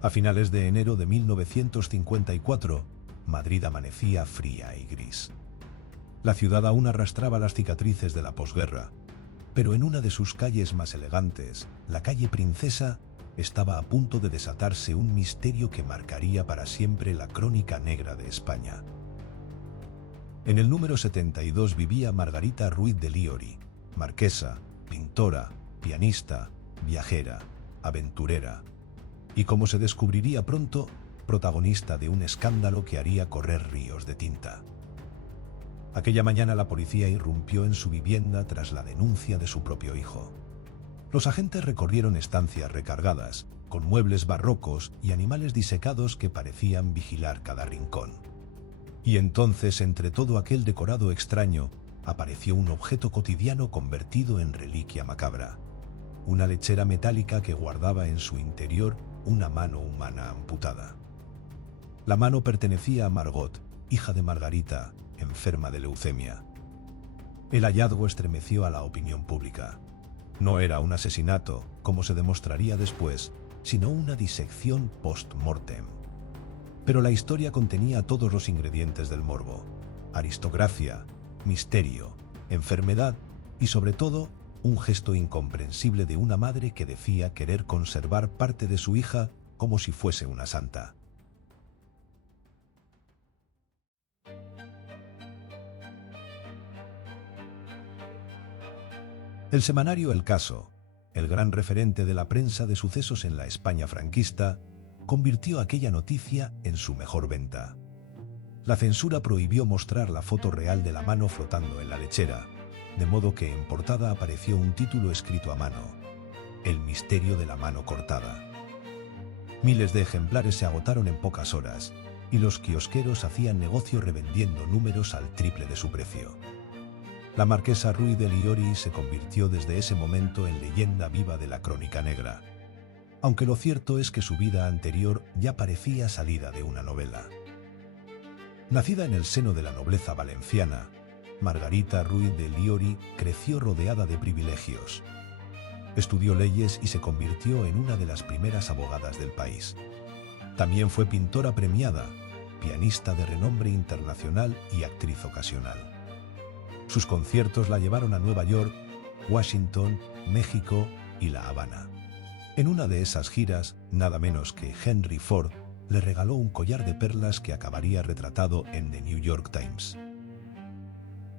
A finales de enero de 1954, Madrid amanecía fría y gris. La ciudad aún arrastraba las cicatrices de la posguerra, pero en una de sus calles más elegantes, la calle Princesa, estaba a punto de desatarse un misterio que marcaría para siempre la crónica negra de España. En el número 72 vivía Margarita Ruiz de Liori, marquesa, pintora, pianista, viajera, aventurera, y como se descubriría pronto, protagonista de un escándalo que haría correr ríos de tinta. Aquella mañana la policía irrumpió en su vivienda tras la denuncia de su propio hijo. Los agentes recorrieron estancias recargadas, con muebles barrocos y animales disecados que parecían vigilar cada rincón. Y entonces, entre todo aquel decorado extraño, apareció un objeto cotidiano convertido en reliquia macabra. Una lechera metálica que guardaba en su interior una mano humana amputada. La mano pertenecía a Margot, hija de Margarita, enferma de leucemia. El hallazgo estremeció a la opinión pública. No era un asesinato, como se demostraría después, sino una disección post-mortem. Pero la historia contenía todos los ingredientes del morbo: aristocracia, misterio, enfermedad y, sobre todo, un gesto incomprensible de una madre que decía querer conservar parte de su hija como si fuese una santa. El semanario El Caso, el gran referente de la prensa de sucesos en la España franquista, convirtió aquella noticia en su mejor venta. La censura prohibió mostrar la foto real de la mano flotando en la lechera, de modo que en portada apareció un título escrito a mano: El misterio de la mano cortada. Miles de ejemplares se agotaron en pocas horas, y los kiosqueros hacían negocio revendiendo números al triple de su precio. La marquesa Ruiz de Liori se convirtió desde ese momento en leyenda viva de la crónica negra, aunque lo cierto es que su vida anterior ya parecía salida de una novela. Nacida en el seno de la nobleza valenciana, Margarita Ruiz de Liori creció rodeada de privilegios. Estudió leyes y se convirtió en una de las primeras abogadas del país. También fue pintora premiada, pianista de renombre internacional y actriz ocasional. Sus conciertos la llevaron a Nueva York, Washington, México y La Habana. En una de esas giras, nada menos que Henry Ford le regaló un collar de perlas que acabaría retratado en The New York Times.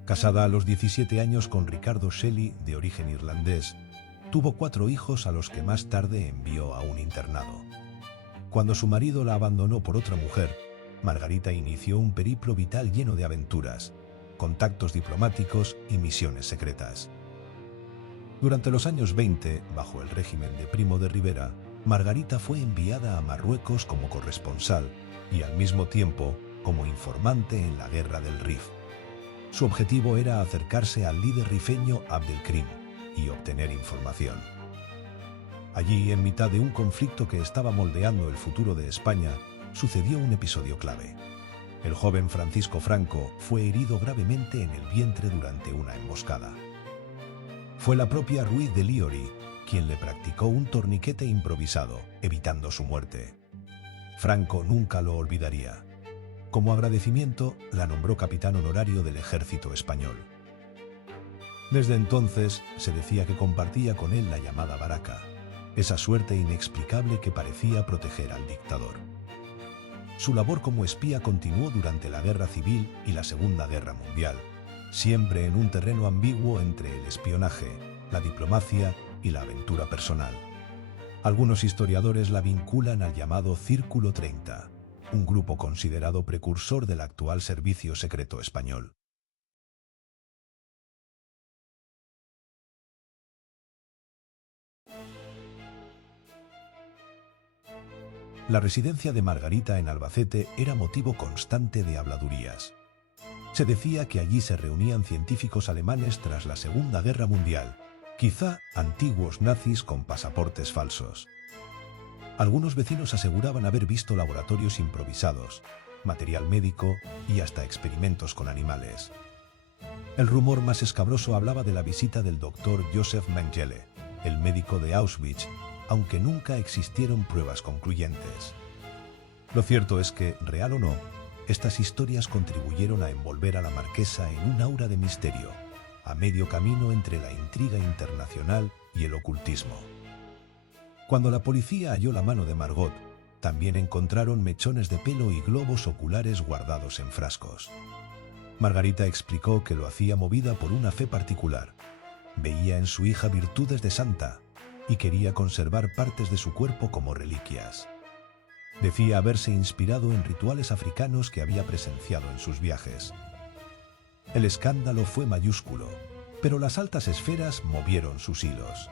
Casada a los 17 años con Ricardo Shelley, de origen irlandés, tuvo 4 hijos a los que más tarde envió a un internado. Cuando su marido la abandonó por otra mujer, Margarita inició un periplo vital lleno de aventuras, contactos diplomáticos y misiones secretas. Durante los años 20, bajo el régimen de Primo de Rivera, Margarita fue enviada a Marruecos como corresponsal y al mismo tiempo como informante en la guerra del Rif. Su objetivo era acercarse al líder rifeño Abdelkrim y obtener información. Allí, en mitad de un conflicto que estaba moldeando el futuro de España, sucedió un episodio clave. El joven Francisco Franco fue herido gravemente en el vientre durante una emboscada. Fue la propia Ruiz de Liori quien le practicó un torniquete improvisado, evitando su muerte. Franco nunca lo olvidaría. Como agradecimiento, la nombró capitán honorario del ejército español. Desde entonces, se decía que compartía con él la llamada baraca, esa suerte inexplicable que parecía proteger al dictador. Su labor como espía continuó durante la Guerra Civil y la Segunda Guerra Mundial, siempre en un terreno ambiguo entre el espionaje, la diplomacia y la aventura personal. Algunos historiadores la vinculan al llamado Círculo 30, un grupo considerado precursor del actual Servicio Secreto Español. La residencia de Margarita en Albacete era motivo constante de habladurías. Se decía que allí se reunían científicos alemanes tras la Segunda Guerra Mundial, quizá antiguos nazis con pasaportes falsos. Algunos vecinos aseguraban haber visto laboratorios improvisados, material médico y hasta experimentos con animales. El rumor más escabroso hablaba de la visita del doctor Josef Mengele, el médico de Auschwitz, aunque nunca existieron pruebas concluyentes. Lo cierto es que, real o no, estas historias contribuyeron a envolver a la marquesa en un aura de misterio, a medio camino entre la intriga internacional y el ocultismo. Cuando la policía halló la mano de Margot, también encontraron mechones de pelo y globos oculares guardados en frascos. Margarita explicó que lo hacía movida por una fe particular. Veía en su hija virtudes de santa y quería conservar partes de su cuerpo como reliquias. Decía haberse inspirado en rituales africanos que había presenciado en sus viajes. El escándalo fue mayúsculo, pero las altas esferas movieron sus hilos.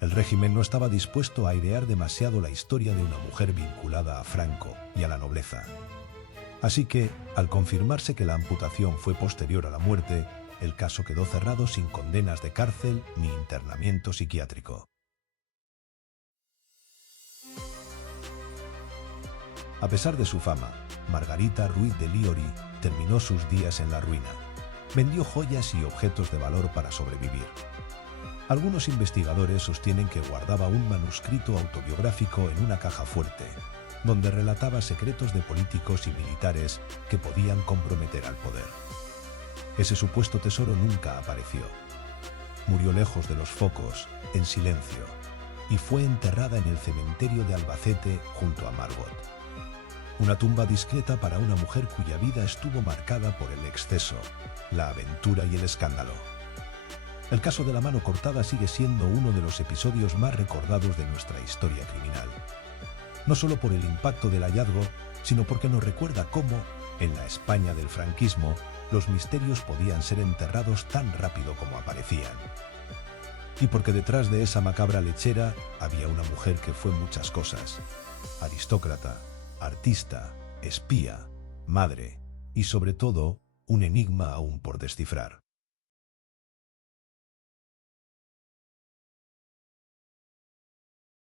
El régimen no estaba dispuesto a airear demasiado la historia de una mujer vinculada a Franco y a la nobleza. Así que, al confirmarse que la amputación fue posterior a la muerte, el caso quedó cerrado sin condenas de cárcel ni internamiento psiquiátrico. A pesar de su fama, Margarita Ruiz de Liory terminó sus días en la ruina. Vendió joyas y objetos de valor para sobrevivir. Algunos investigadores sostienen que guardaba un manuscrito autobiográfico en una caja fuerte, donde relataba secretos de políticos y militares que podían comprometer al poder. Ese supuesto tesoro nunca apareció. Murió lejos de los focos, en silencio, y fue enterrada en el cementerio de Albacete junto a Margot. Una tumba discreta para una mujer cuya vida estuvo marcada por el exceso, la aventura y el escándalo. El caso de la mano cortada sigue siendo uno de los episodios más recordados de nuestra historia criminal. No solo por el impacto del hallazgo, sino porque nos recuerda cómo, en la España del franquismo, los misterios podían ser enterrados tan rápido como aparecían. Y porque detrás de esa macabra lechera había una mujer que fue muchas cosas: aristócrata, artista, espía, madre y sobre todo un enigma aún por descifrar.